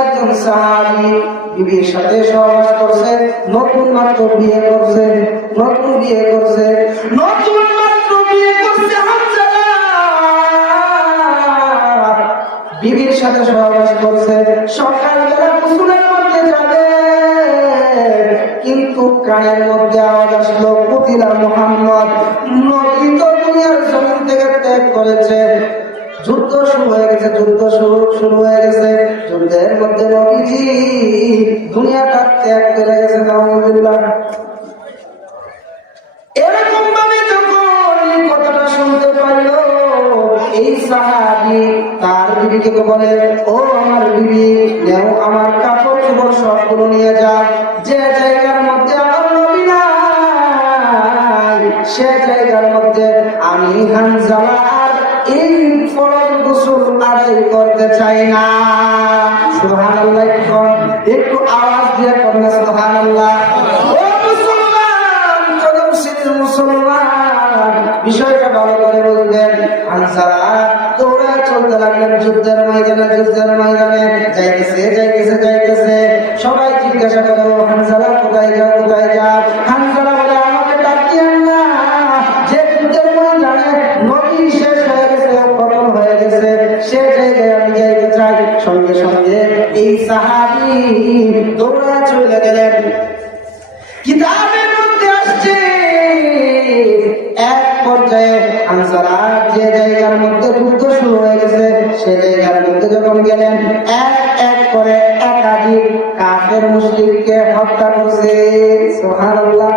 একজন সাহাবী বিবির সাথে সহবাস করছে, নতুন মাত্র বিয়ে করছে, নতুন বিয়ে করছে, নতুন বিবির সাথে সহবাস করছে সকালবেলা কুসুলের মধ্যে যাবে, কিন্তু কানের মধ্যে আওয়াজ আসলো কুতিলা মোহাম্মদ নবী তো দুনিয়ার জমিন থেকে ত্যাগ করেছে যুদ্ধ শুরু হয়ে গেছে, যুদ্ধ শুরু শুরু হয়ে গেছে। যুদ্ধের মধ্যে নবীজি দুনিয়াটা ত্যাগ করে গেছে, নাউজুবিল্লাহ। এরকম ভাবে যখন কথাটা শুনতে পাইল, এই সাহাবি তার বিবিকে বলে, ও আমার বিবি, নেও আমার কাপড় চোপড় সবগুলো নিয়ে যাও। যে জায়গার মধ্যে আমার নবী সে জায়গার মধ্যে আমি হানজালার এই গোসল করতে চাই না। সুবহানাল্লাহ, একটু আওয়াজ দিয়ে করলে শ্রেণির মুসলমান, বিষয়টা ভালো করে বলবেন আনসারা দৌড়া চলতে লাগলেন যুদ্ধের ময়দানে যুদ্ধের ময়দানে, যাইতেছে যাইতেছে যাইতেছে, সবাই জিজ্ঞাসা করে "ও হানসারা কোথায় যাও কোথায় যাও? হানসারা বলে, আমাকে ডাকিয়েন না। যে যুদ্ধের ময়দানে নদী শেষ হয়ে সঙ্গে সঙ্গে এই সাহাবি দৌড়া চলে গেলেন। কিতাবের মধ্যে আসছে, এক পর্যায়ে আনসারার যে জায়গার মধ্যে যুদ্ধ শুরু হয়ে গেছে, সে জায়গার মধ্যে যখন গেলেন, এক এক করে একাধিক কাফের মুসলিমকে হত্যা করছে। সুবহানাল্লাহ।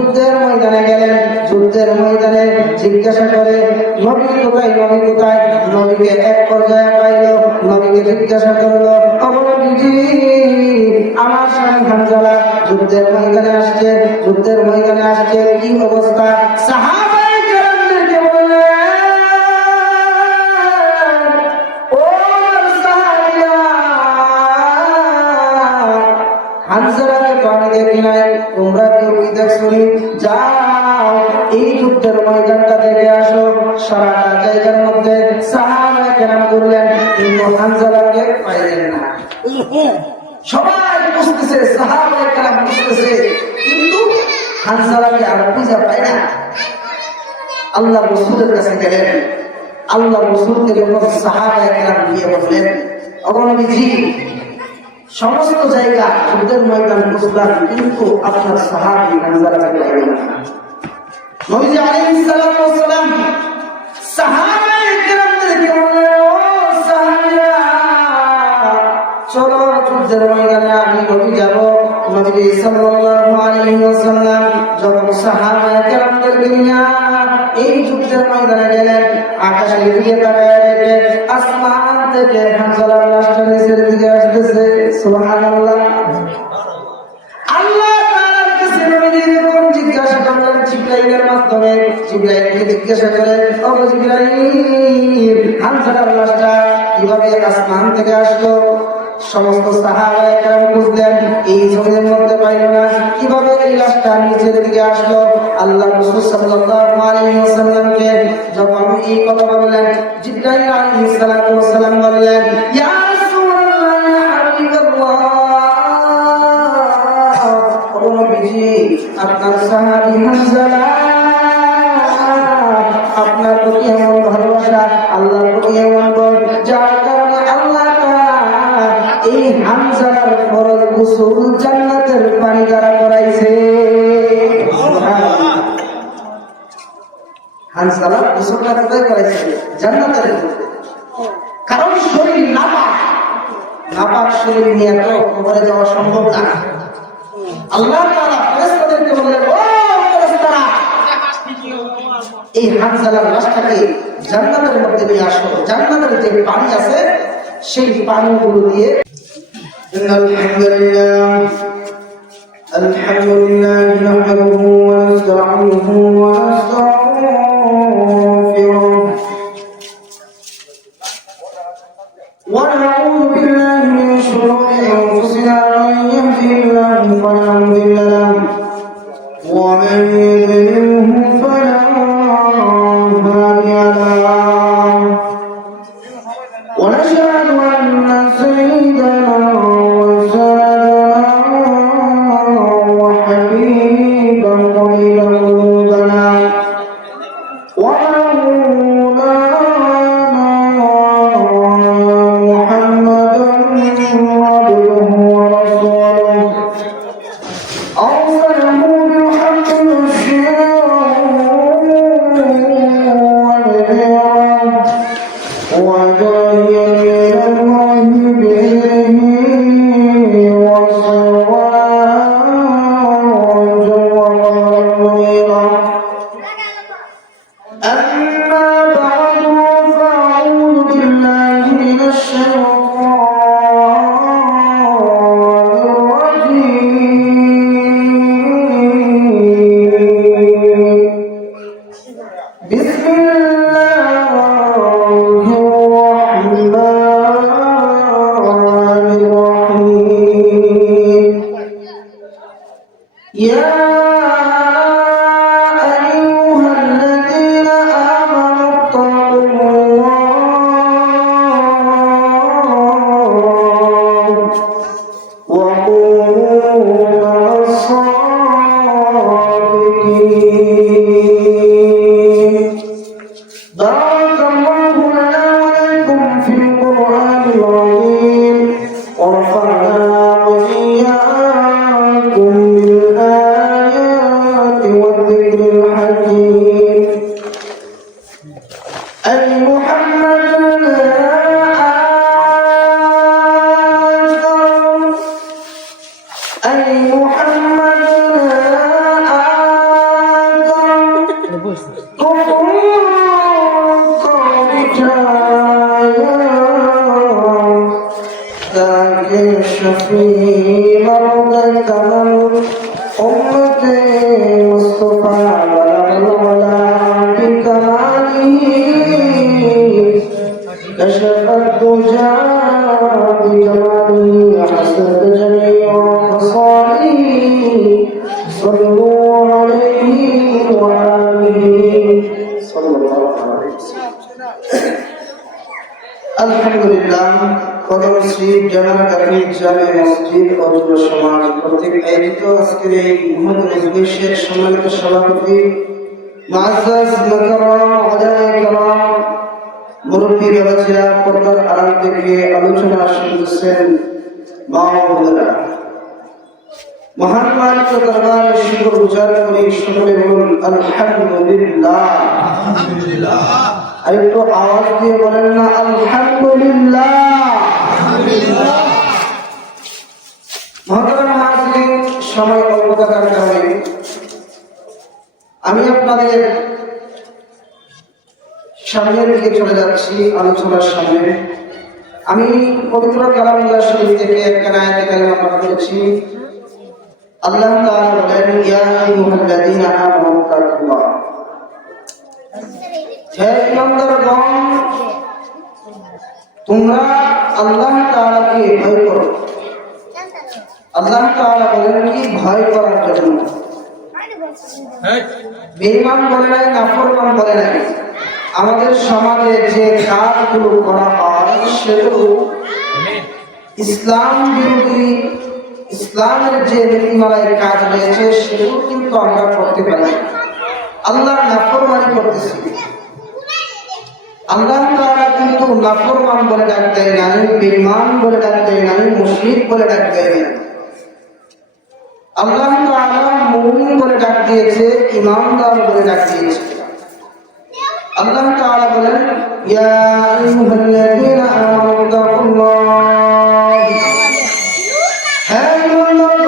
যুদ্ধের ময়দানে গেলেন, যুদ্ধের ময়দানে জিজ্ঞাসা করে, নবী কোথায় নবী কোথায়? নবীকে এক পর্যায়ে পাইল, নবীকে জিজ্ঞাসা করল আমার স্বামী হানজালা যুদ্ধের ময়দানে আসছে, যুদ্ধের ময়দানে আসছে, কি অবস্থা? হানজালাকে পাইলেন না। সবাই বুঝতেছে কিন্তু হানজালাকে আর খুঁজে পায় না। আল্লাহ রসুলের কাছে গেলেন। আল্লাহ রসুলকে যখন বললেন সমস্ত জায়গা যুদ্ধের ময়দান বুঝলাম কিন্তু আপনার সাহাবি হানজালাকে পাইলেন না। নবীজি ওয়াস আমি নবী যাব। নবী সাল্লাল্লাহু আলাইহি ওয়াসাল্লাম যখন সাহাবায়ে কেরামদেরকে নিয়ে এই যুদ্ধের ময়দানে গেলেন আকাশের দিকে তাকায় থেকে হানজালার লাশটা নিচের দিকে আসতেছে। সুবহানাল্লাহ। আল্লাহ তাআলার কাছে নবীজি যখন জিজ্ঞাসা করলেন জিবরাইলের মাধ্যমে। জিজ্ঞাসা করে ও জিবরাইল হানজালার লাশটা কীভাবে আসমান থেকে আসলো? সমস্ত সাহাবায়ে বুঝলেন, এই জমির মধ্যে পাইল না। কীভাবে এই লাশটা নিচের দিকে আসলো? আল্লাহ রাসূল সাল্লাল্লাহু আলাইহি ওয়াসাল্লামকে যখন এই কথা বললেন, জিব্রাইল আলাইহিস সালাতু এই হানজালার লাশটাকে জান্নাতের মধ্যে নিয়ে আসো জান্নাতের যে পানি আছে সেই পানিগুলো দিয়ে إن الحمد لله الحمد لله نحمده ونستعينه ونستغفره محمد আলহামদুলিল্লাহ, কদম শ্রীফ জানার কাফি জামে মসজিদ ও সমাজ কর্তৃক আয়োজিত আজকের এই মুহূর্ত মজলিসের সম্মানিত সভাপতি মাআজ্জাজ মাকারাম মুরব্বী পর্দার থেকে আলোচনা শুনছেন মহান মালিক করি সকলে বলুন আলহামদুলিল্লাহ। আর একটু আওয়াজ দিয়ে বলেন না, আলহামদুলিল্লাহ। সময় অল্প থাকার কারণে আমি আপনাদের সামনের দিকে চলে যাচ্ছি আলোচনার সামনে। আমি পবিত্র কালামুল্লাহ শরীফ থেকে একটা নায়কে কালিমা পাঠ করেছি। আল্লাহ তাআলা বলেন, ইয়া আইয়ুহাল্লাযীনা আমানু তাকুল্লাহ। হে ইমানদারগণ, তোমরা আল্লাহ তাআলাকে ভয় করো। আল্লাহ তাআলা বলেন কি, ভয় করার জন্য। বেঈমান বলে নাই, নাফরমান বলে নাই। আমাদের সমাজে যে কাজগুলো করা হয়, সেগুলো ইসলাম বিরোধী, ইসলামের যে নীতিমালায় কাজ রয়েছে সেগুলো কিন্তু আমরা করতে পারি আল্লাহ নাফরমানি করতেছি। আল্লাহ তাআলা কিন্তু নাফরমান বলে ডাক দেয় নাই, বেঈমান বলে ডাক দেয় নাই, মুশরিক বলে ডাক দেয় নাই। আল্লাহ তাআলা মুমিন বলে ডাক দিয়েছে ইমানদার বলে ডাক দিয়েছে। আল্লাহ তাআলা বলেন আইয়ুহাল্লাযীনা আমানু তাকুল্লাহ। হে ইমানদারগণ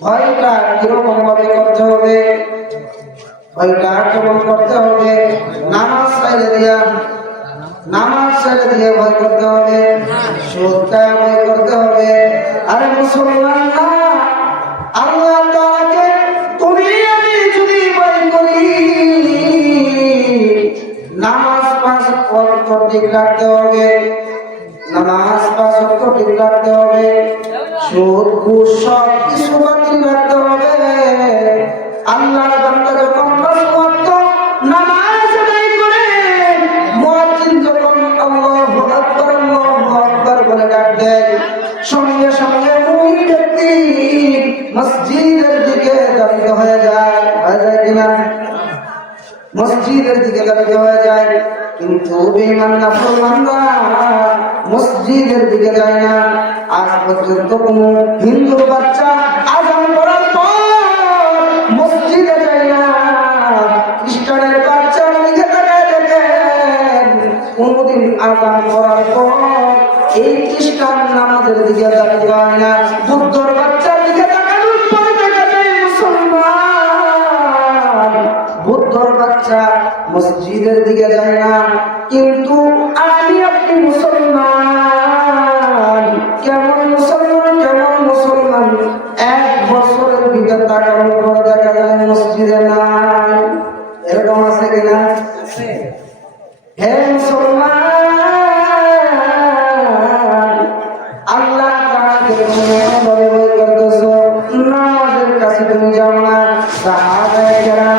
ভয় ভয়টা কীরকম করতে হবে? ভয়টা কেমন করতে হবে? নামাজ ছেড়ে দিয়া, নামাজ ছেড়ে দিয়ে ভয় করতে হবে? সুদটা ভয় করতে হবে। আরে মুসলমান ঠিক রাখতে হবে নামাজ পাঁচ ঠিক রাখতে হবে সুদ সব কিছু বাতিল রাখতে হবে। আল্লাহর মসজিদের দিকে যায় না। আজ পর্যন্ত কোনো হিন্দু বাচ্চা আজান করার পর মসজিদে যায় না। খ্রিস্টানের বাচ্চা দিকে তাকায় দেখেন, কোনদিন আজান করার পর এই খ্রিস্টান নামাজের দিকে হয় না। বুদ্ধর তুমি যাও না। সাহাবায়ে কেরাম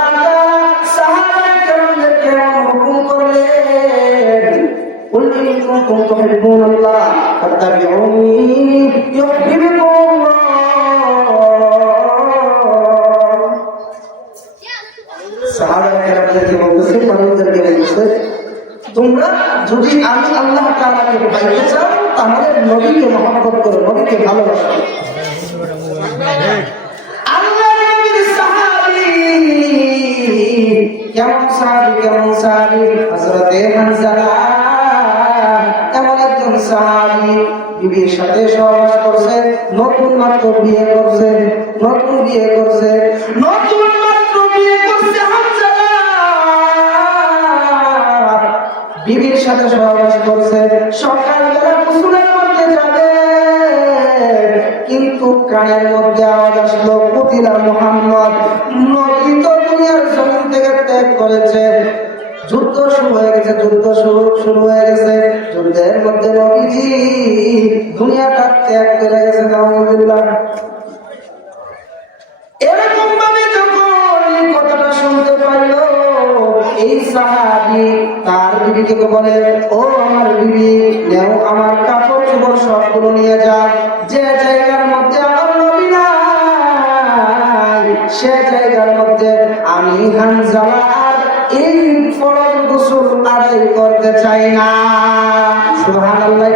قل إن كنتم تحبون الله فاتبعوني يحببكم الله সাহাবায়ে কেরামদেরকে বলতেছে মানুষদেরকে বলতেছে তোমরা যদি আমি আল্লাহ তাআলাকে পাইতে চাও তাহলে নবীকে মহব্বত করো নবীকে ভালোবাসো বিবির সাথে সহবাস করছে, নতুন মাত্র বিয়ে করছে, নতুন বিয়ে করছে, নতুন মাত্র বিয়ে করছে বিবির সাথে সহবাস করছে, সকালবেলা কুসুলের মধ্যে যাবে। কিন্তু কানের মধ্যে আওয়াজ আসলো কুতিলা মোহাম্মদ নবী তো দুনিয়ার জমিন থেকে ত্যাগ করেছে। যুদ্ধ শুরু হয়ে গেছে, যুদ্ধ শুরু শুরু হয়ে গেছে। যুদ্ধের মধ্যে নবীজি দুনিয়াটা ত্যাগ করে গেছে নাউজুবিল্লাহ এরকম ভাবে যখন এই কথাটা শুনতে পাইল, এই সাহাবি তার বিবিকে বলে, ও আমার বিবি, নেও আমার কাপড়, চোপড় সবগুলো নিয়ে যাও যে জায়গার মধ্যে আমার নবী নাই, সে জায়গার মধ্যে আমি হানজালা এই আদায় করতে চাই না। সুবহানাল্লাহ,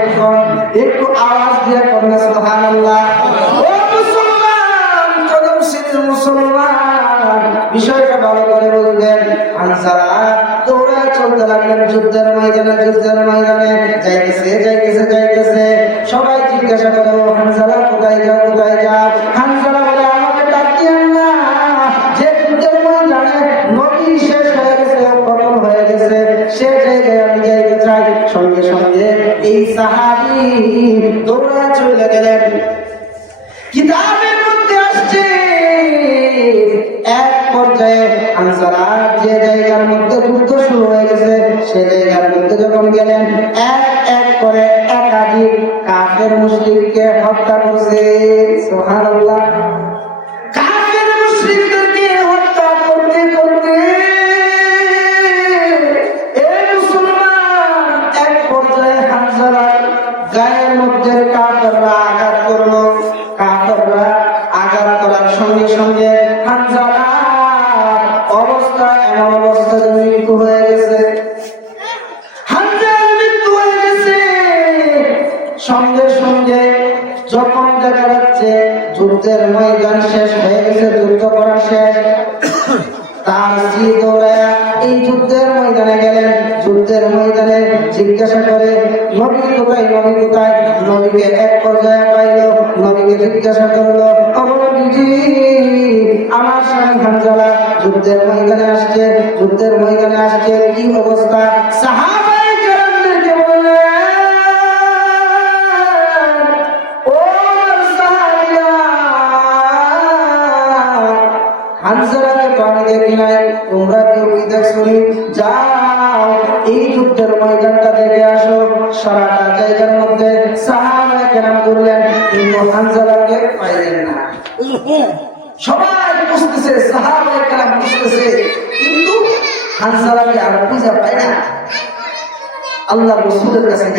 একটু আওয়াজ দিয়ে করলে সুবহানাল্লাহ। ও মুসলমান কদম শ্রেণির মুসলমান, বিষয়টা ভালো করে বলবেন। আনসারা দৌড়া চলতে লাগলেন, যুদ্ধের ময়দানে যুদ্ধের ময়দানে, যাইতেছে যাইতেছে যাইতেছে। সবাই জিজ্ঞাসা করে কোথায় যাও কোথায় যাও? হানসারা বলে, আমাকে ডাক না। যে যুদ্ধের ময়দানে নদী শেষ হয়ে গেছে খতম হয়ে গেছে। সে জায়গায় আমি যাইতে চাই সঙ্গে সঙ্গে। এই সাহাবি দৌড়া চলে গেলেন। কিতাবের মধ্যে আসছে, এক পর্যায়ে আনসারা যে জায়গার মধ্যে যুদ্ধ শুরু হয়ে গেছে, সে জায়গার মধ্যে যখন গেলেন, এক এক করে একাধিক কাফের মুসলিমকে হত্যা করছে। সুবহানাল্লাহ। গায়ের মধ্যে হানজালা যুদ্ধের ময়দানে আসছে যুদ্ধের ময়দানে আসছে কি অবস্থা?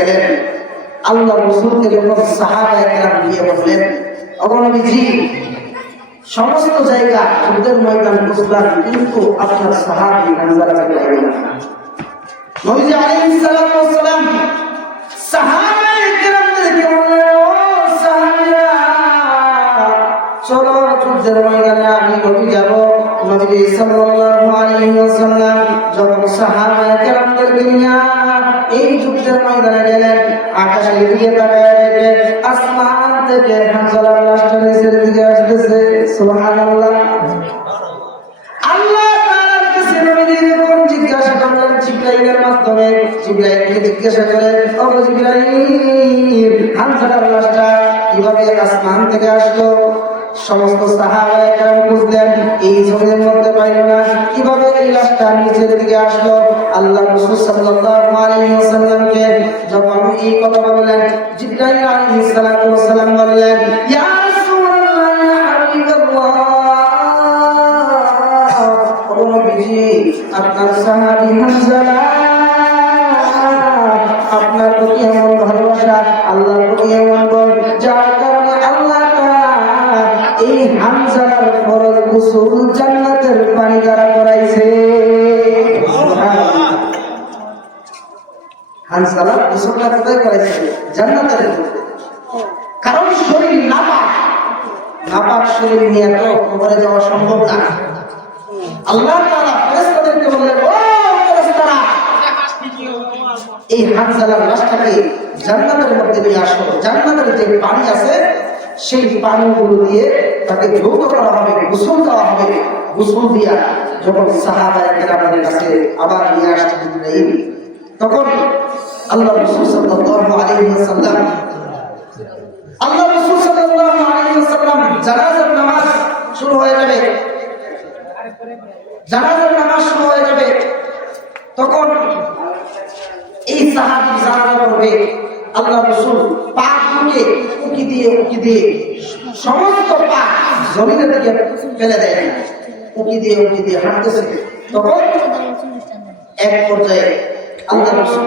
গেলেন আল্লাহ রসুলকে যখন সাহাবায়ে কেরাম গিয়ে বললেন অগণবীজি সমস্ত জায়গা যুদ্ধের ময়দান বুঝলাম, কিন্তু আপনার সাহাবি হানজালাকে পাইলেন না যখন এই ময়দানে গেলেন আকাশের দিকে তাকায় আসমান থেকে হানজালার লাশটা নিচের দিকে আসতেছে আল্লাহ জিজ্ঞাসা মাধ্যমে জিজ্ঞাসা করে ও জিব্রাইল, হানজালার লাশটা কীভাবে আসমান থেকে আসলো? সমস্ত সাহাবায়ে বুঝলেন, এই জমির মধ্যে পাইল না। কীভাবে এই লাশটা নিচের দিকে আসলো? আল্লাহ রাসূল সাল্লাল্লাহু আলাইহি ওয়াসাল্লামকে যখন এই কথা বললেন, জিব্রাইল আলাইহিস সালাতু ওয়াসালাম বললেন, ইয়া আপনার সাহাবী আপনার প্রতি এমন ভালোবাসা, আল্লাহর প্রতি এমন ফরজ জান্নাতের পানি দ্বারা করাইছে সুবহানাল্লাহ। গোসলটা কোথায় করাইছে জান্নাতের কারণ শরীর নাপাক। নাপাক শরীর নিয়ে তো কবরে যাওয়া সম্ভব না। আল্লাহ তাআলা ফেরেশতাদেরকে বললেন ও ফেরেশতারা এই হানজালার লাশটাকে জান্নাতের মধ্যে নিয়ে আসো। জান্নাতের যে পানি আছে সেই পানিগুলো দিয়ে তাকে ধৌত করা হবে, গোসল দেওয়া হবে। গোসল দিয়া যখন সাহাবায়ে কেরামের কাছে আবার নিয়ে আসছে জিবরাইল তখন আল্লাহ রাসূল সাল্লাল্লাহু আলাইহি ওয়াসাল্লাম আল্লাহ রাসূল সাল্লাল্লাহু আলাইহি ওয়াসাল্লাম জানাজার নামাজ শুরু হয়ে যাবে। জানাজার নামাজ শুরু হয়ে যাবে। তখন এই সাহাবি জানাজা করবে আল্লাহ রসুল পাককে উকি দিয়ে উকি দিয়ে সমস্ত পাক জমিনে থেকে ফেলে দেয়। উকি দিয়ে উকি দিয়ে হাঁটতেছে। তখন এক পর্যায়ে আল্লাহ রসুল